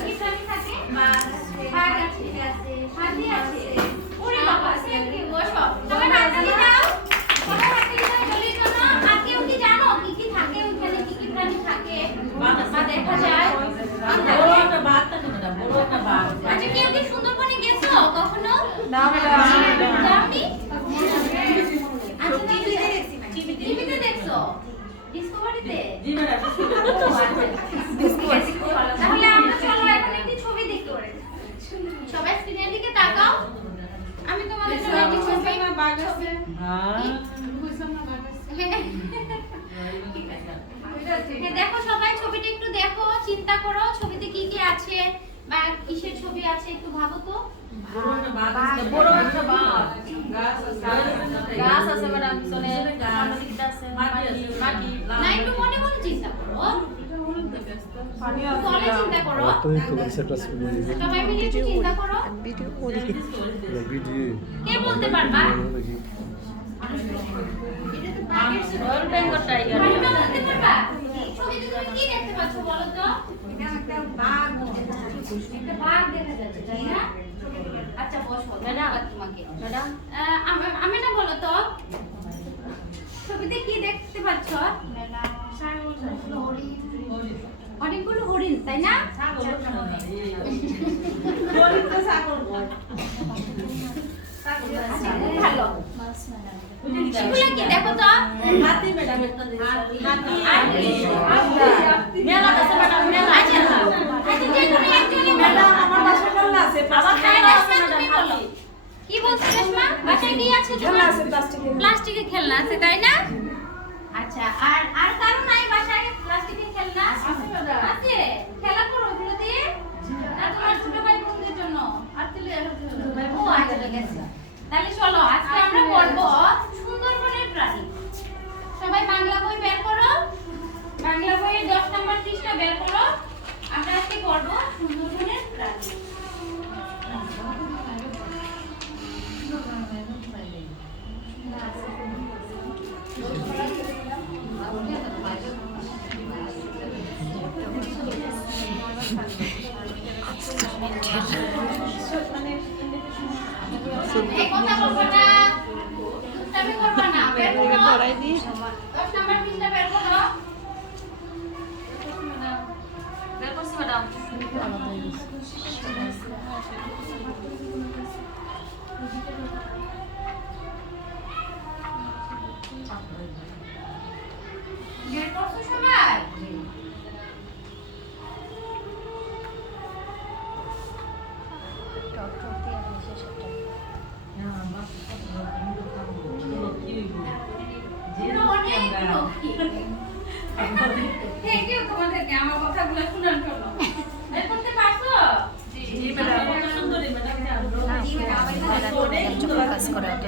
কি প্রাণী থাকে? বাঘ আছে। হাতি আছে। ওরে বাবা, thank you, বসো। সবাই হাততালি দাও। সবাই হাততালি দাও জলির জন্য। আর কেউ কি জানো কি কি থাকে ওইখানে, কি কি প্রাণী থাকে? বা দেখা যায়? আচ্ছা, কেউ কি সুন্দরবনে গেছো কখনো? যাওনি? আচ্ছা, টিভিতে দেখছ? ডিসকভারিতে? তাহলে আমরা চলো এখন একটি ছবি দেখি সবাই স্ক্রিনের দিকে তাকাও আমি তোমাদের জন্য একটি ছবি হ্যাঁ, দেখো সবাই ছবিটা একটু দেখো চিন্তা করো ছবিতে কি কি আছে বা কিসের ছবি আছে একটু ভাবো তো। কে বলতে পারবা? টাইগার বাঘটা বলতে পারবা ছবিতে তুমি কি দেখতে পাচ্ছ বলো তো? একটা বাঘ দেখা যাচ্ছে তাই না? আচ্ছা বসো। ম্যাডাম। তোমাকে। ম্যাডাম? আমি না বলো তো? ছবিতে কি দেখতে পাচ্ছ? অনেকগুলো হরিণ তাই না? আচ্ছা, খুব ভালো? মেলা আছে প্লাস্টিকের খেলনা আছে তাই না আচ্ছা আর আর কারও নাই বাসায়? প্লাস্টিকের খেলনা আছে খেলা করো ওগুলো দিয়ে। আর তোমার ছোট ভাই বোনদের জন্য। আর তুলে ও আচ্ছা আছে। তাহলে চলো আজকে আমরা পড়ব সুন্দরবনের প্রাণী। সবাই বাংলা বই বের করো। বাংলা বইয়ের দশ নম্বর পৃষ্ঠা বের করো। আমরা আজকে পড়ব সুন্দরবনের প্রাণী।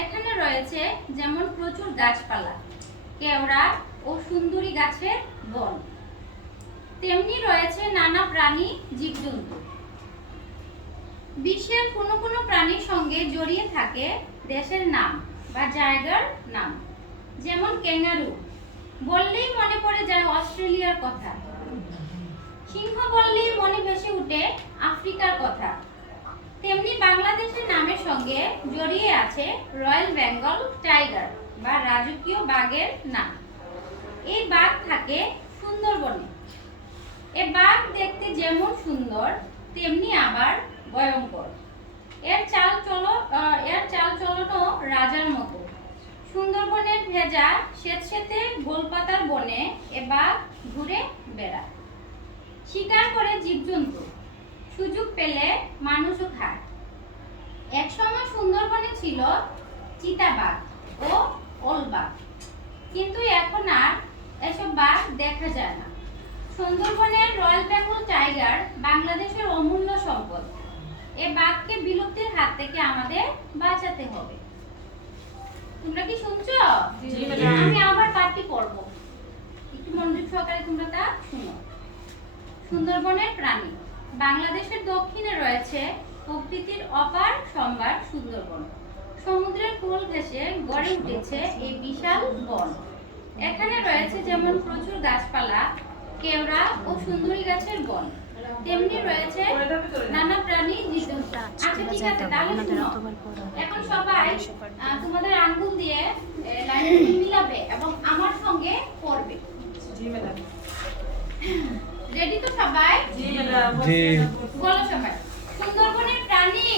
এখানে রয়েছে যেমন প্রচুর গাছপালা, কেওড়া ও সুন্দরী গাছের বন। তেমনি রয়েছে নানা প্রাণী, জীবজন্তু। বিশ্বের কোনো কোনো প্রাণীর সঙ্গে জড়িয়ে থাকে দেশের নাম বা জায়গার নাম, যেমন ক্যাঙ্গারু বললেই মনে পড়ে যায় অস্ট্রেলিয়ার কথা। সিংহ বললেই মনে ভেসে উঠে আফ্রিকার কথা। তেমনি বাংলাদেশের নামের সঙ্গে জড়িয়ে আছে রয়্যাল বেঙ্গল টাইগার বা রাজকীয় বাঘের নাম। এই বাঘ থাকে সুন্দরবনে। এ বাঘ দেখতে যেমন সুন্দর, তেমনি আবার ভয়ঙ্কর। এর চাল চলো এর চাল চলনও রাজার মতো। সুন্দরবনের ভেজা স্বেতসেতে গোলপাতার বনে এ বাঘ ঘুরে বেড়ায়। শিকার করে জীবজন্তু। সুযোগ পেলে মানুষও খায় একসময় সুন্দরবনে ছিল চিতাবাঘ ও ওলবাঘ। কিন্তু এখন আর এসব বাঘ দেখা যায় না। সুন্দরবনের রয়্যাল বেঙ্গল টাইগার বাংলাদেশের অমূল্য সম্পদ। এ বাঘকে বিলুপ্তির হাত থেকে আমাদের বাঁচাতে হবে। তোমরা কি শুনছো? আমি আবার পাঠটি পড়ব। একটু মনোযোগ সহকারে তোমরা তা শুনো। সুন্দরবনের প্রাণী। বাংলাদেশের দক্ষিণে রয়েছে প্রকৃতির অপার সম্ভার সুন্দরবন। সমুদ্রের কোল ঘেঁষে গড়ে উঠেছে এই বিশাল বন। এখানে রয়েছে যেমন প্রচুর গাছপালা, কেওড়া ও সুন্দরী গাছের বন। তেমনি রয়েছে নানা প্রাণী আচ্ছা ঠিক আছে, তাহলে শুনো। এখন সবাই তোমাদের আঙ্গুল দিয়ে লাইন মিলাবে এবং আমার সঙ্গে পড়বে জি, ম্যাডাম। রেডি তো সবাই? জি বলো সবাই। সুন্দরবনের প্রাণী?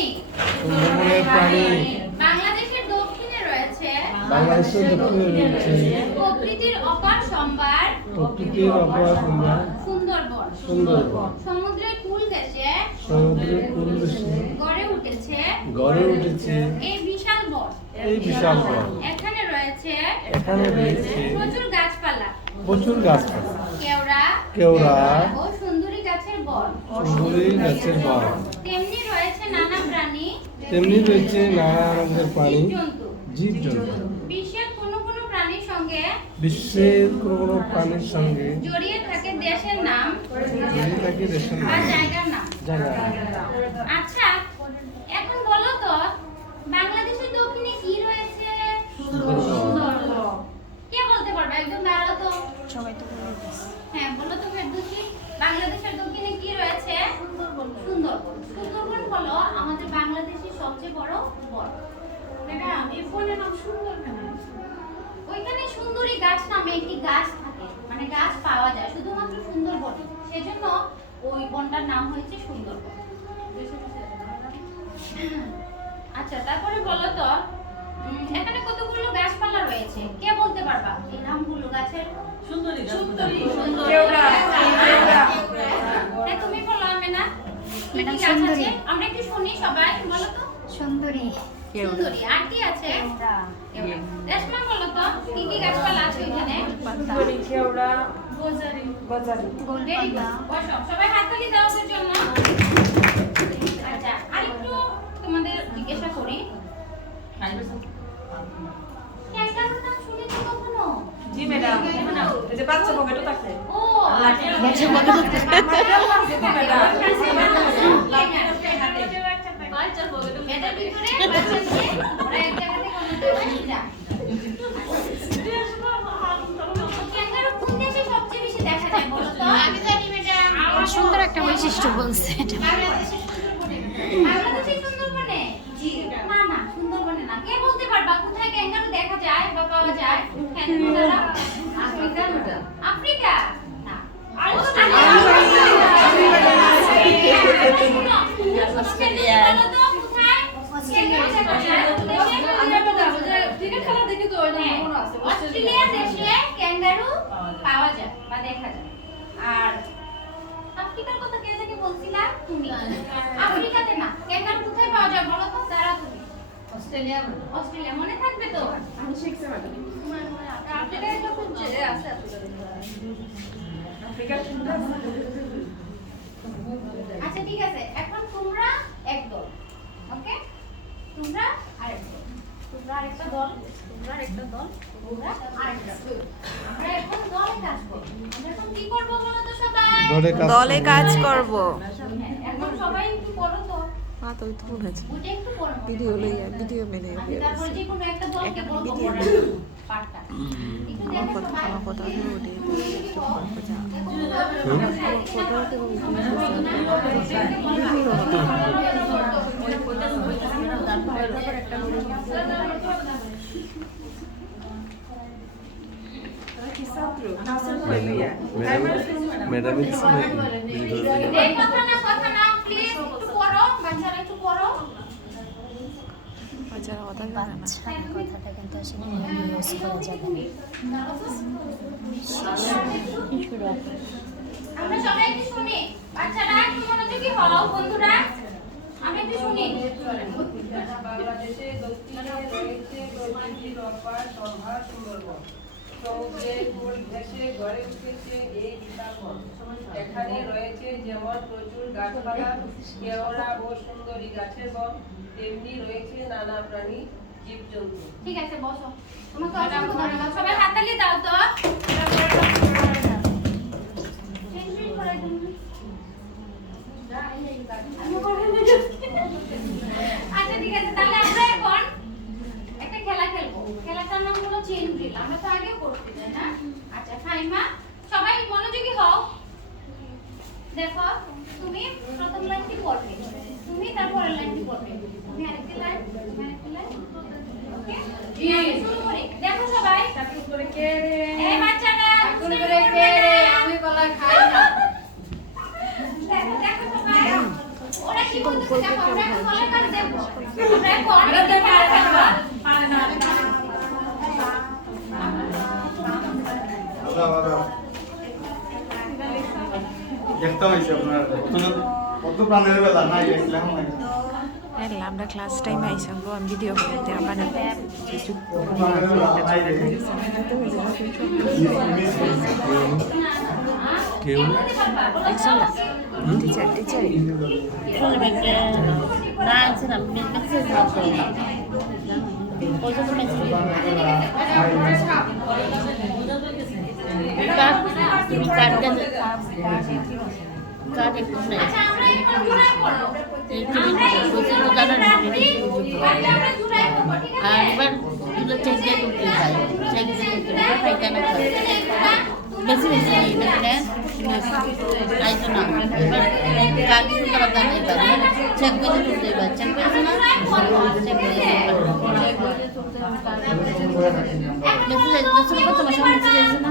সুন্দরবনের প্রাণী। বাংলাদেশের দক্ষিণে রয়েছে। বাংলাদেশের দক্ষিণে রয়েছে। প্রকৃতির অপার সম্ভার? প্রকৃতির অপর সম্ভার। সুন্দরবন। সুন্দরবন। সমুদ্রের কুল ঘেঁষে সমুদ্রের পরিবেশে গড়ে উঠেছে? গড়ে উঠেছে। এই বিশাল বন। এই বিশাল বন। এখানে রয়েছে? এখানে রয়েছে। প্রচুর প্রচুর গাছপালা কেওড়া ও সুন্দরী গাছের বন। সুন্দরী গাছের বন। তেমনি রয়েছে নানা প্রাণী তেমনি রয়েছে নানা রঙের প্রাণী জীবজন্তু। জীবজন্তু। বিশ্বের কোনো কোনো প্রাণীর সঙ্গে বিশ্বের কোনো কোনো প্রাণীর সঙ্গে জড়িয়ে থাকে দেশের নাম জড়িয়ে থাকে দেশের নাম। জায়গার নাম। জায়গা আচ্ছা এখন বলো তো বাংলাদেশের দক্ষিণে কি রয়েছে সুন্দরবন কে বলতে পারবে একদম দাঁড়াও তো সবাই তো বলে দিছে। হ্যাঁ বলো তো ফেরদৌসি বাংলাদেশের দক্ষিণে কি রয়েছে সুন্দরবন সুন্দরবন সুন্দরবন হলো আমাদের বাংলাদেশের সবচেয়ে বড় বন ম্যাডাম এই বনের নাম সুন্দর কেন ওইখানে সুন্দরী গাছ নামে একটি গাছ থাকে মানে গাছ পাওয়া যায় শুধুমাত্র সুন্দরবনে সেজন্য বনটার নাম হয়েছে সুন্দরবন। আচ্ছা তারপরে বলো তো এখানে কতগুলো গাছপালা রয়েছে? কে বলতে পারবা? এই নামগুলো গাছের সুন্দরী সুন্দরী সুন্দরী। হ্যাঁ, তুমি বলো ম্যাডাম, সুন্দরী। আমরা একটু শুনি সবাই বলো তো। সুন্দরী। সুন্দরী। আর কি আছে? রেশমা বলো তো কি কি গাছপালা আছে সুন্দরী কেওড়া গজারি Very good. বসো। সবাই হাততালি দাও ওদের জন্য। আচ্ছা আরেকটু তোমাদের জিজ্ঞাসা করি। জি ম্যাডাম। এই যে বাচ্চা পকেটও থাকে। ও আচ্ছা। বাচ্চা পকেটও থাকে। বাচ্চার পকেটও এটার ভিতরে বাচ্চা দিয়ে ওরা যায়? হ্যাঁ, তোমরা? আফ্রিকা? না। অস্ট্রেলিয়া দেশে ক্যাঙ্গারু পাওয়া যায় বা দেখা যায়। আর আফ্রিকার কথা বলছিলা তুমি। আফ্রিকাতে না ক্যাঙ্গারু কোথায় পাওয়া যায় বলো তো? দাঁড়াও তুমি। অস্ট্রেলিয়া অস্ট্রেলিয়া মনে থাকবে তো? আমি শিখছি ম্যাডাম আফ্রিকায় তো খুব জেলে আছে আচ্ছা ঠিক আছে। এখন তোমরা এক দল ওকে? তোমরা আরেক দল। তোমরা আরেকটা দল? তোমরা আরেকটা দল? তোমরা আরেকটা আমরা এখন দলে কাজ দলে কাজ করবে। কাজ করব হ্যাঁ, এখন সবাই একটু পড়ো তো হ্যাঁ তো মনে আছে ওটা একটু পড়ো ভিডিও লইয়া ভিডিও মেনে ভিডিও আমার কথা আমার কথা হলো ওটি যা হুম? ম্যাডাম এই কথা না কথা না প্লিজ একটু পড়ো বাচ্চারা একটু পড়ো বাচ্চারা কথা জানে না বাচ্চা কথাটা কিন্তু আসলে ইউজ করা যাবে আমরা সবাই একটু শুনি বাচ্চারা একটু মনোযোগী হও বন্ধুরা আমি একটু শুনি বাংলাদেশে দক্ষিণে রয়েছে সম্ভার সুন্দরবন সমুদ্রের কুল ঘেঁষে গড়ে উঠেছে এই এখানে রয়েছে যেমন প্রচুর গাছপালা কেওড়া ও সুন্দরী গাছের বন তেমনি রয়েছে নানা প্রাণী জীবজন্তু। ঠিক আছে বসো। তোমাকে অসংখ্য ধন্যবাদ। সবাই হাততালি দাও তো। আচ্ছা ঠিক আছে তাহলে আমরা এখন একটা খেলা খেলব চেইন ড্রিল আমরা তো আগেও করতে তাই না? আচ্ছা ফাইমা সবাই মনোযোগী হও। দেখো তুমি প্রথম লাইনটি পড়বে। তুমি তারপরের লাইনটি পড়বে। তুমি আরেকটি লাইন তুমি আরেকটি লাইন। ওকে শুরু করি। দেখো সবাই। এই বাচ্চারা শুরু করবে আমি কলা খাই না। দেখো দেখো সবাই। ওরা কি বলতেছে? দেখো আমরা কলা খাই দেখো আমরা কলা খাব হয়েছে আপনার। কত প্রাণের বেলা না গেছিলাম এলা আমরা ক্লাস টাইমে আইসাম গো আমি ভিডিও করতে আমার কেউ না? টিচার টিচার না? মেসেজ পয়সা তো মেসেজ তুমি কার্ড একটু নেই আচ্ছা আমরা এখন জুড়াই করব একটু আমরা এই বলছি তো জুড়াই জানা করব, নেই আচ্ছা, আমরা জুড়াই করব, ঠিক আছে? আর এবার দুটো চেক দিয়ে করতে চাই চেক দিয়ে করতে হবে ফাইটা না করে বেশি বেশি এখানে আইতো না এবার কার্ড দিতে পারতাম এবার চেক করে তুলতে এবার চেক করেছে না চেক করে মেসেজ মেসেজ করতে আমার সঙ্গে মেসেজ এসেছে না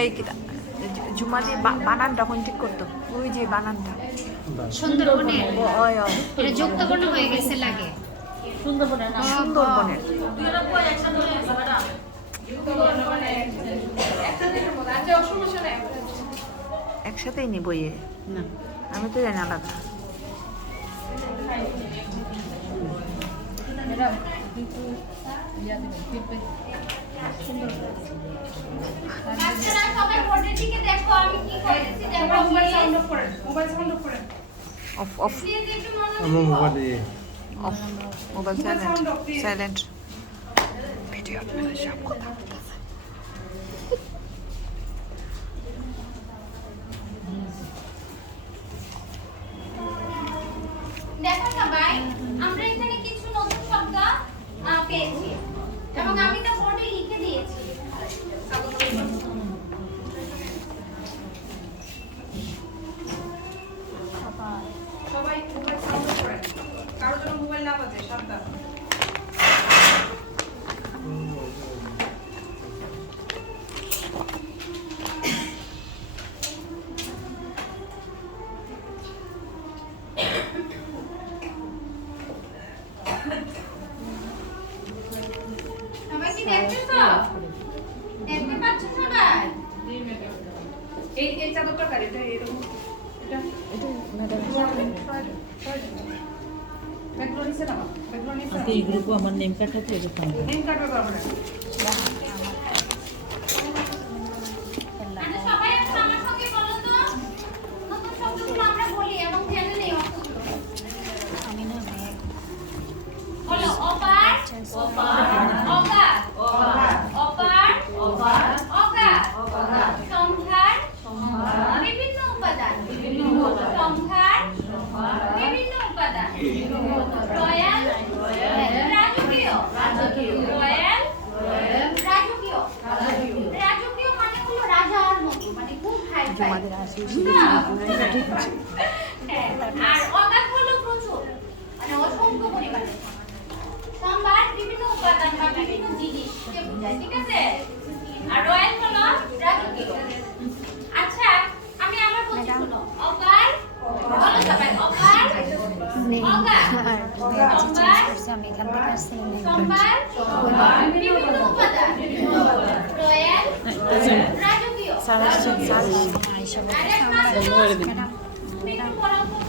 এই কিটা জুমালি বানানটা কোন ঠিক করতো ওই যে বানানটা সুন্দরবনে। ও ওই ওই এটা যুক্তবর্ণ হয়ে গেছে লাগে। না সুন্দরবনের একসাথেই নিব ইয়ে আমি তো জানি আলাদা। বাচ্চারা সবাই বোর্ডের দিকে দেখো আমি কি করতেছি দেখো অফ অফ আমার mobile off mobile silent silent video সব কথা নেম কার্ডটা তো এরকম নেম কাটবে বাবা আচ্ছা সবাই এখন আমার সঙ্গে বলো তো নতুন শব্দগুলো আমরা বলি এবং জেনে নেই অর্থগুলো আমি না ব্যাগ বলো অপার অপার অগার অপার অপার অগার সংখ্যার বিভিন্ন উপাদান সংখ্যার বিভিন্ন উপাদান রয়্যাল রাজকীয় রয়্যাল রাজকীয় রাজকীয় মানে হলো রাজার মতো মানে খুব হাই জমাদের আসি হ্যাঁ, আর অগাধ হলো প্রচুর। মানে অসংখ্য পরিমাণে। সম্ভার বিভিন্ন উপাদান বা বিভিন্ন জিনিসকে বোঝায় ঠিক আছে? আর রয়্যাল হলো রাজকীয় আচ্ছা আমি আমার বলছি শোনো। অগার বলো সবাই অগার রয়্যাল রাজকীয়। こらこ